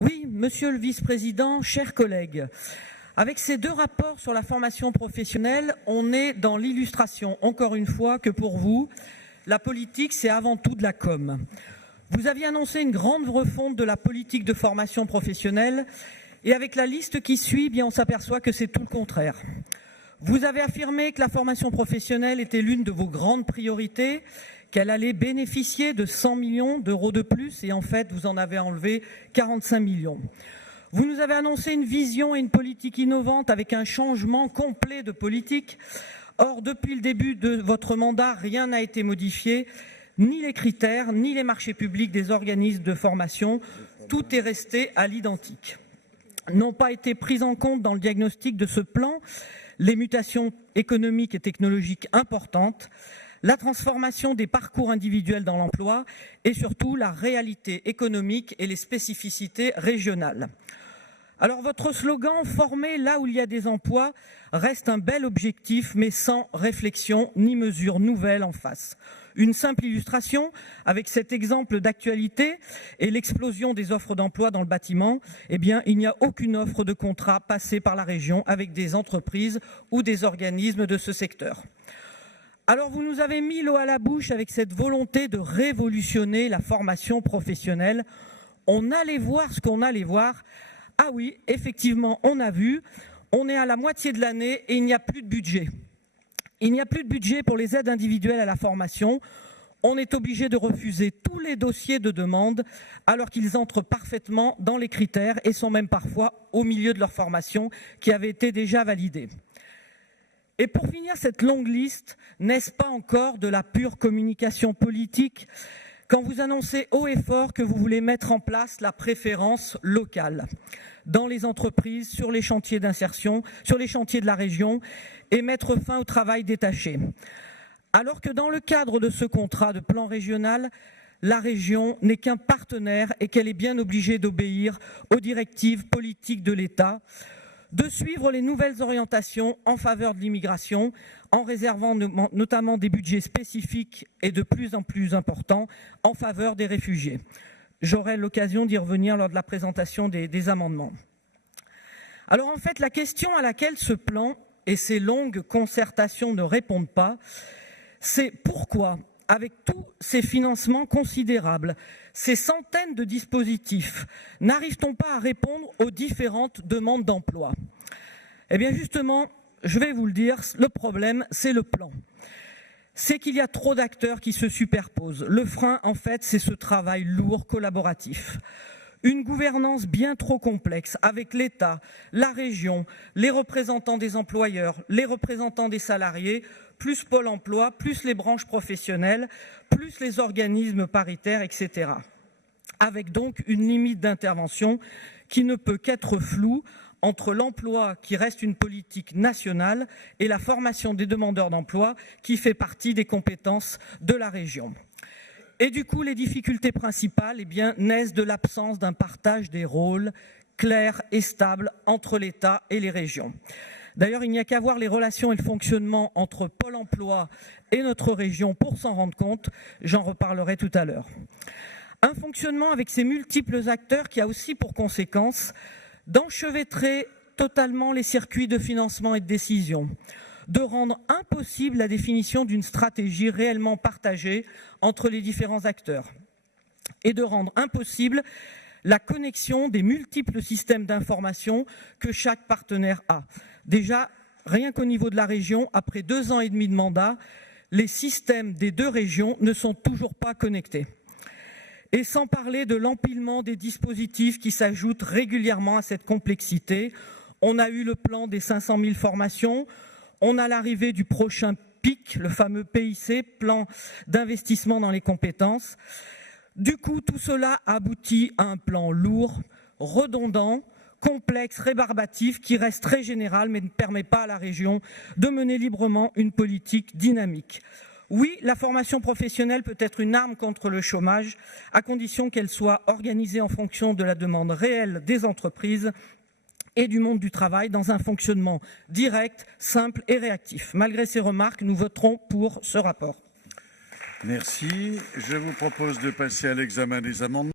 Oui, monsieur le vice-président, chers collègues, avec ces deux rapports sur la formation professionnelle, on est dans l'illustration, encore une fois, que pour vous, la politique, c'est avant tout de la com. Vous aviez annoncé une grande refonte de la politique de formation professionnelle et avec la liste qui suit, on s'aperçoit que c'est tout le contraire. Vous avez affirmé que la formation professionnelle était l'une de vos grandes priorités, qu'elle allait bénéficier de 100 millions d'euros de plus et en fait, vous en avez enlevé 45 millions. Vous nous avez annoncé une vision et une politique innovante avec un changement complet de politique. Or, depuis le début de votre mandat, rien n'a été modifié, ni les critères, ni les marchés publics des organismes de formation. Tout est resté à l'identique. N'ont pas été prises en compte dans le diagnostic de ce plan les mutations économiques et technologiques importantes, la transformation des parcours individuels dans l'emploi et surtout la réalité économique et les spécificités régionales. Alors votre slogan « Former là où il y a des emplois » reste un bel objectif, mais sans réflexion ni mesures nouvelles en face. Une simple illustration, avec cet exemple d'actualité et l'explosion des offres d'emploi dans le bâtiment, il n'y a aucune offre de contrat passée par la région avec des entreprises ou des organismes de ce secteur. Alors vous nous avez mis l'eau à la bouche avec cette volonté de révolutionner la formation professionnelle. On allait voir ce qu'on allait voir. Ah oui, effectivement, on a vu, on est à la moitié de l'année et il n'y a plus de budget. Il n'y a plus de budget pour les aides individuelles à la formation. On est obligé de refuser tous les dossiers de demande alors qu'ils entrent parfaitement dans les critères et sont même parfois au milieu de leur formation qui avait été déjà validée. Et pour finir cette longue liste, n'est-ce pas encore de la pure communication politique quand vous annoncez haut et fort que vous voulez mettre en place la préférence locale dans les entreprises, sur les chantiers d'insertion, sur les chantiers de la région et mettre fin au travail détaché. Alors que dans le cadre de ce contrat de plan régional, la région n'est qu'un partenaire et qu'elle est bien obligée d'obéir aux directives politiques de l'État, de suivre les nouvelles orientations en faveur de l'immigration, en réservant notamment des budgets spécifiques et de plus en plus importants en faveur des réfugiés. J'aurai l'occasion d'y revenir lors de la présentation des amendements. Alors en fait, la question à laquelle ce plan et ces longues concertations ne répondent pas, c'est pourquoi, avec tous ces financements considérables, ces centaines de dispositifs, n'arrive-t-on pas à répondre aux différentes demandes d'emploi? Eh bien justement, je vais vous le dire, le problème, c'est le plan. C'est qu'il y a trop d'acteurs qui se superposent. Le frein, en fait, c'est ce travail lourd, collaboratif. Une gouvernance bien trop complexe avec l'État, la région, les représentants des employeurs, les représentants des salariés, plus Pôle emploi, plus les branches professionnelles, plus les organismes paritaires, etc. Avec donc une limite d'intervention qui ne peut qu'être floue entre l'emploi qui reste une politique nationale et la formation des demandeurs d'emploi qui fait partie des compétences de la région. Et du coup, les difficultés principales naissent de l'absence d'un partage des rôles clair et stable entre l'État et les régions. D'ailleurs, il n'y a qu'à voir les relations et le fonctionnement entre Pôle emploi et notre région pour s'en rendre compte. J'en reparlerai tout à l'heure. Un fonctionnement avec ces multiples acteurs qui a aussi pour conséquence d'enchevêtrer totalement les circuits de financement et de décision, de rendre impossible la définition d'une stratégie réellement partagée entre les différents acteurs et de rendre impossible la connexion des multiples systèmes d'information que chaque partenaire a. Déjà, rien qu'au niveau de la région, après 2 ans et demi de mandat, les systèmes des 2 régions ne sont toujours pas connectés. Et sans parler de l'empilement des dispositifs qui s'ajoutent régulièrement à cette complexité. On a eu le plan des 500 000 formations, on a l'arrivée du prochain PIC, le fameux PIC, plan d'investissement dans les compétences. Du coup, tout cela aboutit à un plan lourd, redondant, complexe, rébarbatif, qui reste très général, mais ne permet pas à la région de mener librement une politique dynamique. Oui, la formation professionnelle peut être une arme contre le chômage, à condition qu'elle soit organisée en fonction de la demande réelle des entreprises et du monde du travail dans un fonctionnement direct, simple et réactif. Malgré ces remarques, nous voterons pour ce rapport. Merci. Je vous propose de passer à l'examen des amendements.